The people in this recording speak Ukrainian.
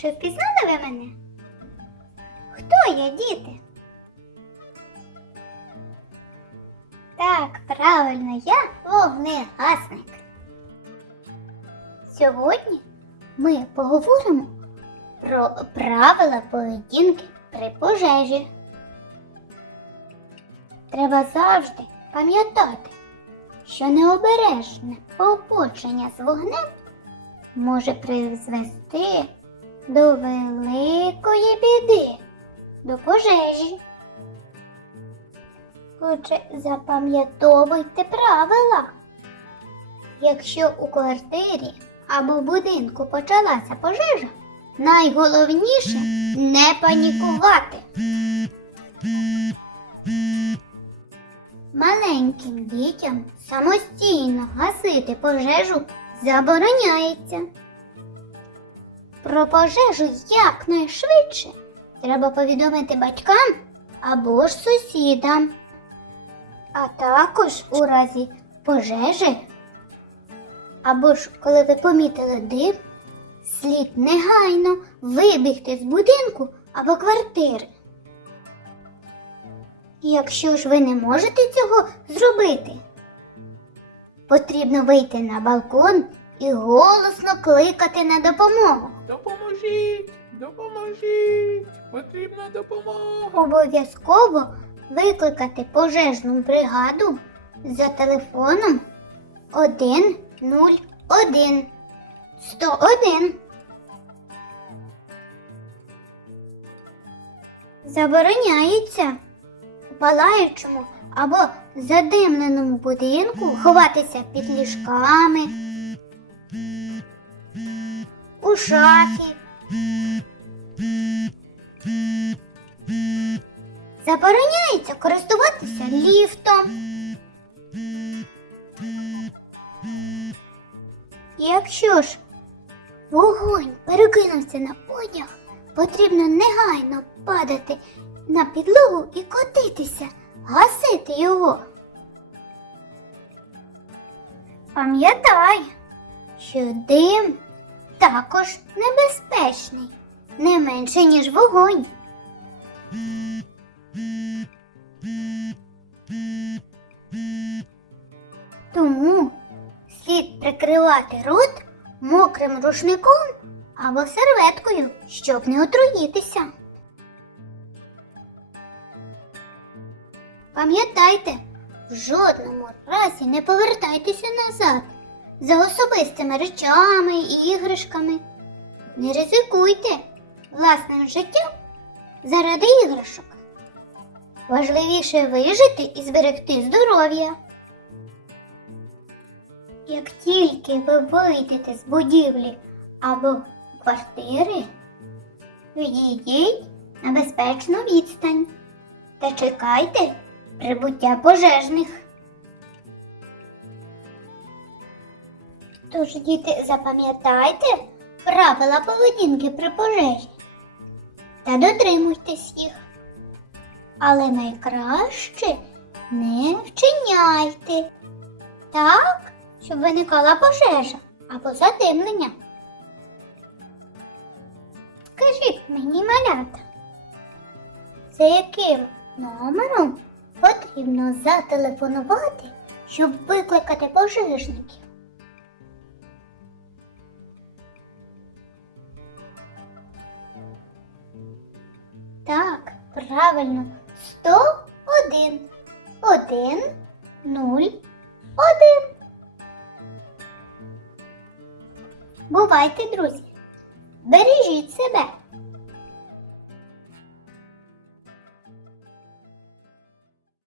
Чи впізнали ви мене? Хто я, діти? Так, правильно, я вогнегасник. Сьогодні ми поговоримо про правила поведінки при пожежі. Треба завжди пам'ятати, що необережне поводження з вогнем може призвести до великої біди, до пожежі. Отже, запам'ятовуйте правила. Якщо у квартирі або будинку почалася пожежа, найголовніше не панікувати. Маленьким дітям самостійно гасити пожежу забороняється. Про пожежу якнайшвидше треба повідомити батькам або ж сусідам. А також у разі пожежі, або ж коли ви помітили дим, слід негайно вибігти з будинку або квартири. Якщо ж ви не можете цього зробити, потрібно вийти на балкон і голосно кликати на допомогу. Допоможіть! Допоможіть! Потрібна допомога! Обов'язково викликати пожежну бригаду за телефоном 101 101. Забороняється у палаючому або задимленому будинку ховатися під ліжками, у шафі. Забороняється користуватися ліфтом. Якщо ж вогонь перекинувся на одяг, потрібно негайно падати на підлогу і котитися, гасити його. Пам'ятай, що дим також небезпечний, не менше, ніж вогонь. Тому слід прикривати рот мокрим рушником або серветкою, щоб не отруїтися. Пам'ятайте, в жодному разі не повертайтеся назад за особистими речами і іграшками. Не ризикуйте власним життям заради іграшок. Важливіше вижити і зберегти здоров'я. Як тільки ви вийдете з будівлі або квартири, відійдіть на безпечну відстань та чекайте прибуття пожежних. Тож, діти, запам'ятайте правила поведінки при пожежі та дотримуйтесь їх. Але найкраще не вчиняйте так, щоб виникала пожежа або задимлення. Скажіть мені, малята, за яким номером потрібно зателефонувати, щоб викликати пожежників? Правильно, 101. 1, 0, 1. Бувайте, друзі. Бережіть себе.